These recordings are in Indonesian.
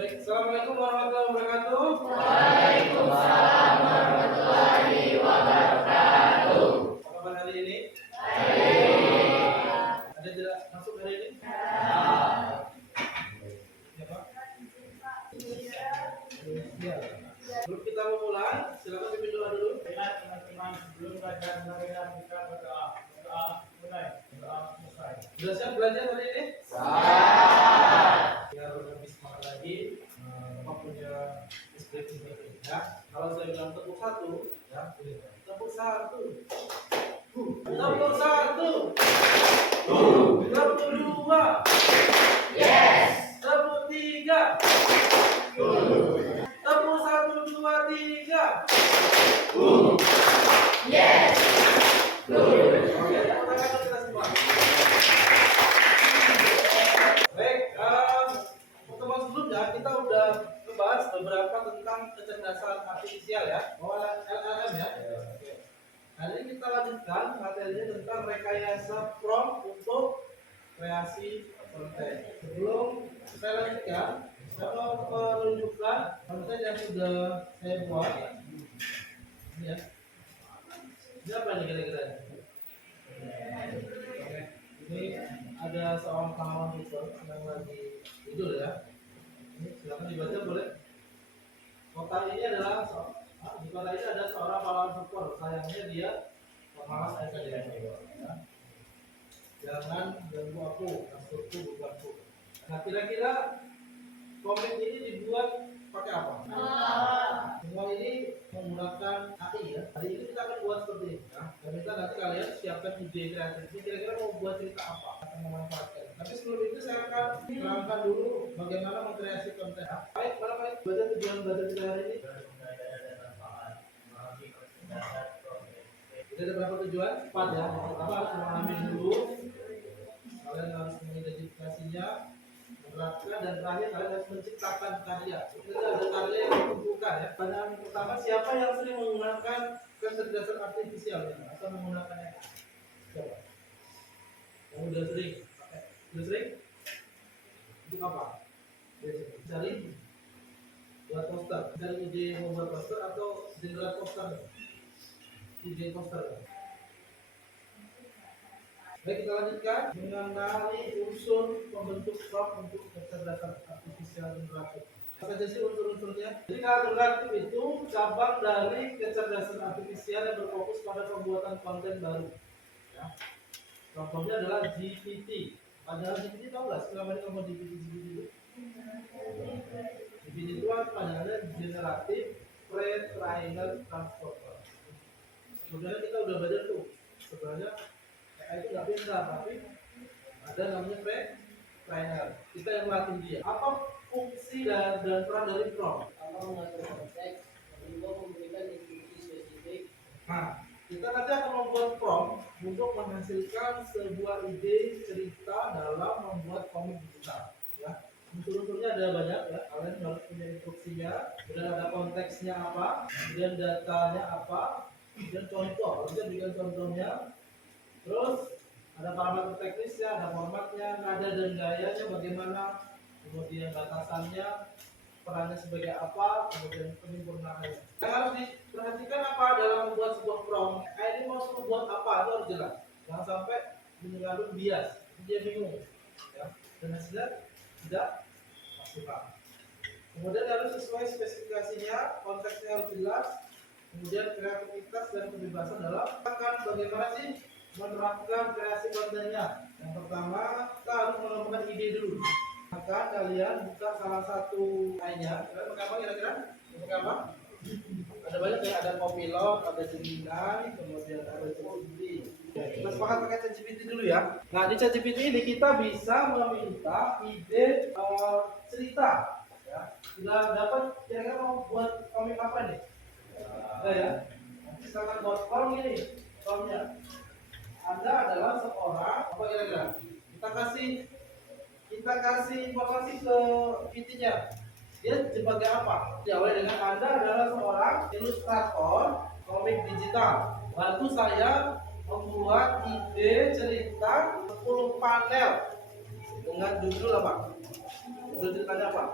Baik, Assalamualaikum warahmatullahi wabarakatuh. Waalaikumsalam warahmatullahi wabarakatuh. Apa kabar hari ini? Ada tidak masuk hari ini? Ya, Pak. Ya. Sebelum kita memulai, silakan pimpin doa dulu. Ingat teman-teman, sebelum belajar marilah kita berdoa. Berdoa mulai. Berdoa selesai. Sudah siap belajar hari ini? Siap. Biar lebih semangat lagi, Bapak punya deskripsi seperti ini. Ya. Kalau saya bilang tepuk satu, ya, tepuk satu, tepuk satu, tepuk dua, Yes. tepuk tiga, tepuk satu, dua, tiga. Yes. Oke, tepuk tangan kita semua. Baik, pertemuan sebelumnya kita udah membahas beberapa tentang kecerdasan artifisial ya, LLM ya. Hari ini kita lanjutkan materinya tentang rekayasa prompt untuk kreasi konten. Sebelum saya lanjutkan, saya mau menunjukkan konten yang sudah saya buat. Ini ya. Ini apa nih kira-kira? Oke. Ini ada seorang pahlawan super yang lagi tidur ya. Ini silakan dibaca boleh. Kota ini adalah di kota ini ada seorang pahlawan super. Sayangnya dia pemalas aja ya. Jangan ganggu aku, kasutku bukanku. Nah kira-kira komik ini dibuat pakai apa? Semua ini menggunakan AI ya. Hari ini kita akan buat seperti ini. Ya. Dan kita nanti kalian siapkan ide kreatif. Ini kira-kira mau buat cerita apa? Akan memanfaatkan. Tapi sebelum itu saya akan terangkan dulu bagaimana mengkreasi konten. Baik, baik. Baca tujuan baca kita hari ini. Kita ada berapa tujuan? 4 ya. Yang pertama harus memahami dulu. Kalian harus mengidentifikasinya, menerapkan, dan terakhir kalian harus menciptakan karya. Kita ada karya yang ditentukan ya. Pertanyaan pertama, siapa yang sering menggunakan kecerdasan artifisial ini atau menggunakannya? Coba. Yang udah sering? Udah sering? Untuk apa? Cari buat poster. Cari ide membuat poster atau generate poster? Ide poster. Baik, kita lanjutkan mengenai unsur pembentuk prompt untuk kecerdasan artifisial generatif. Apa saja sih unsur-unsurnya? Jadi generatif itu cabang dari kecerdasan artifisial yang berfokus pada pembuatan konten baru. Ya. Contohnya adalah GPT. Padahal GPT tahu nggak? Selama ini kamu GPT itu? GPT itu panjangannya generatif pre-trainer transformer. Sebenarnya kita udah belajar tuh. Sebenarnya itu nggak pintar, tapi ada namanya pre-trainer. Kita yang melatih dia. Apa fungsi dan peran dari prompt? Kalau mengatur konteks, juga memberikan instruksi spesifik. Nah, kita nanti akan membuat prompt untuk menghasilkan sebuah ide cerita dalam membuat komik digital. Ya, unsur-unsurnya ada banyak ya. Kalian harus punya instruksinya, kemudian ada konteksnya apa, kemudian datanya apa, dan contoh. Kita berikan contohnya. Terus ada parameter teknisnya, ada formatnya, nada dan gayanya bagaimana, kemudian batasannya, perannya sebagai apa, kemudian penyempurnaannya. Yang harus diperhatikan apa dalam membuat sebuah prompt. Ini mau suruh buat apa itu harus jelas. Jangan sampai mengandung bias, dia bingung, ya. Dan hasilnya tidak maksimal. Kemudian harus sesuai spesifikasinya, konteksnya harus jelas. Kemudian kreativitas dan kebebasan dalam akan bagaimana sih menerapkan kreasi kontennya. Yang pertama, kita harus menemukan ide dulu. Maka kalian buka salah satu lainnya. Kalian pakai apa kira-kira? Pakai apa? Ada banyak ya, ada Copilot, ada Gemini, kemudian ada ChatGPT. Kita sepakat pakai ChatGPT dulu ya. Nah, di ChatGPT ini kita bisa meminta ide cerita. Ya. Sudah dapat kira-kira mau buat komik apa nih? Ada ya. Nanti sekarang buat form ini, formnya. Anda adalah seorang apa kira-kira? Kita kasih informasi ke PT-nya. Dia sebagai apa? Diawali dengan Anda adalah seorang ilustrator komik digital. Bantu saya membuat ide cerita 10 panel dengan judul apa? Judul ceritanya apa?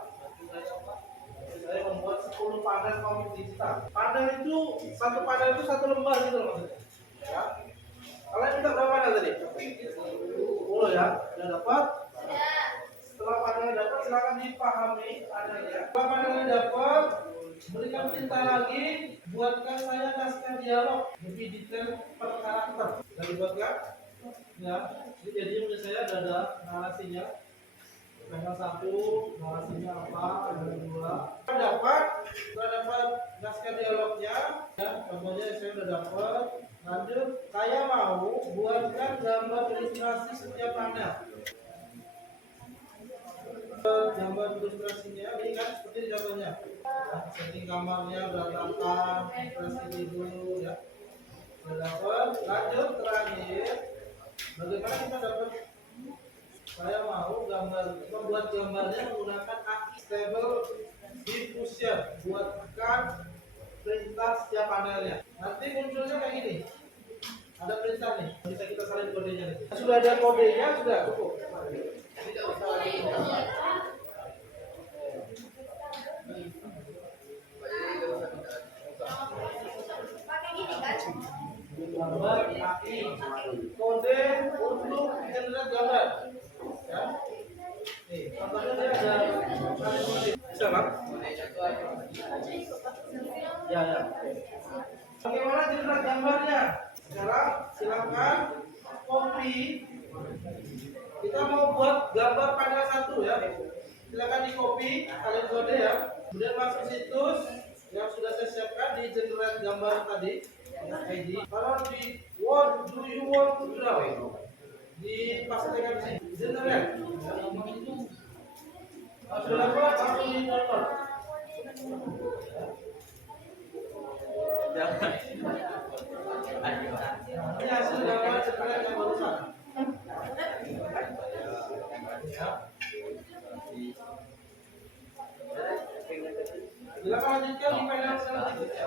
20 panel komik digital. Panel itu satu panel itu satu lembar gitu loh maksudnya. Ya. Kalian minta berapa panel tadi? 10 ya. Sudah dapat? Setelah panelnya dapat, silakan dipahami panelnya. Setelah panelnya dapat, berikan perintah lagi, buatkan saya naskah dialog lebih detail per karakter. Sudah dibuatkan? Ya. Jadi menurut saya ada narasinya. Panel 1, narasinya apa? Panel 2. Sudah dapat naskah dialognya. Ya, contohnya saya sudah dapat. Lanjut, saya mau buatkan gambar ilustrasi setiap panel. Gambar ilustrasinya ini kan seperti di contohnya. Setting kamarnya berantakan, ilustrasi dulu ya. Sudah dapat. Lanjut terakhir, bagaimana kita dapat? Saya mau membuat gambarnya menggunakan AKI Stable Diffusion. Buatkan perintah setiap panelnya. Nanti munculnya kayak gini. Ada perintah nih, bisa kita salin kodenya nih. Sudah ada kodenya, sudah cukup. Gambar AKI kode untuk generate gambar. Ya. Nih, contohnya saya ada kode. Bisa Pak? Ya. Bagaimana generate gambarnya? Sekarang silakan copy. Kita mau buat gambar panel 1 ya. Silakan di copy, kalian kode ya. Kemudian masuk situs yang sudah saya siapkan di generate gambar tadi. ID. Kalau di what do you want to draw? Dipastikan di sini. Generate. Sudah dapat langsung di download. Ini hasil gambar generate yang barusan. Silakan lanjutkan di panel selanjutnya.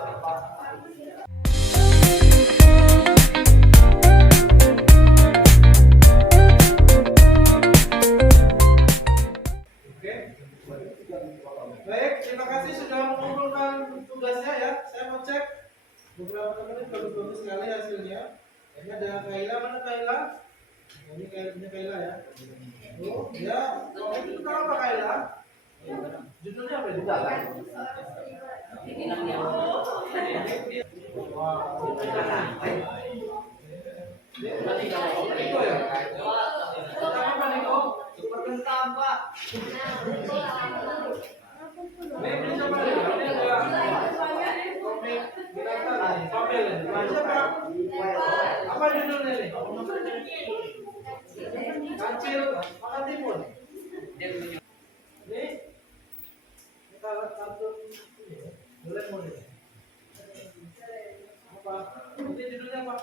Baik, terima kasih sudah mengumpulkan tugasnya ya. Saya mau cek beberapa teman bagus-bagus sekali hasilnya. Ini ada Kaila, mana Kaila? Ini Kaila ya. Oh, ya. Komik itu tahu apa Kaila? Judulnya apa itu? Wah, Niko ya? Apa Niko? Super kentang Pak. Ini siapa nih? Ini ada komik binatang, Papel. Siapa? Apa judulnya nih? Kancil makan timun. Ini kita kartun boleh mau nih. Apa? Ini judulnya apa?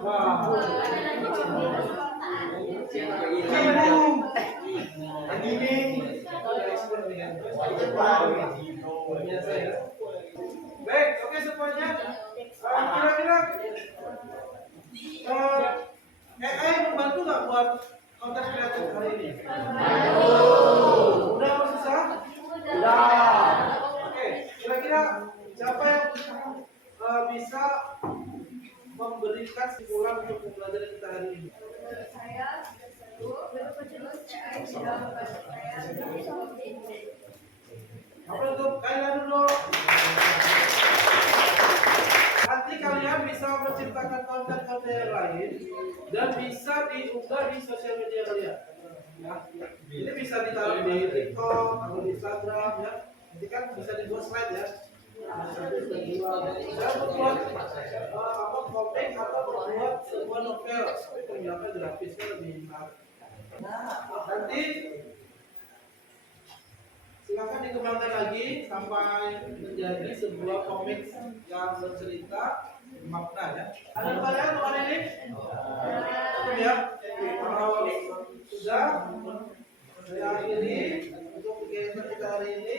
Wah. Anime. Biasa ya. Baik, oke semuanya. Kira-kira AI membantu nggak buat konten kreatif hari ini? Udah apa susah? Udah. Oke, kira-kira siapa yang bisa memberikan kesimpulan untuk pembelajaran kita hari ini? Apa untuk kalian dulu? Nanti kalian bisa menciptakan konten-konten yang lain dan bisa diunggah di sosial media kalian. Ya. Ini bisa ditaruh di TikTok atau di Instagram ya. Nanti kan bisa dibuat slide ya. Saya membuat komik atau membuat sebuah novel, ternyata grafisnya lebih menarik. Nanti silakan dikembangkan lagi sampai menjadi sebuah komik yang bercerita makna ya. Ada pertanyaan soal ini? Ya. Kalau sudah, saya akhiri untuk kegiatan kita hari ini.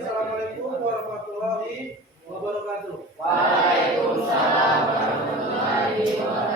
Assalamualaikum warahmatullahi wabarakatuh. Waalaikumsalam warahmatullahi wabarakatuh.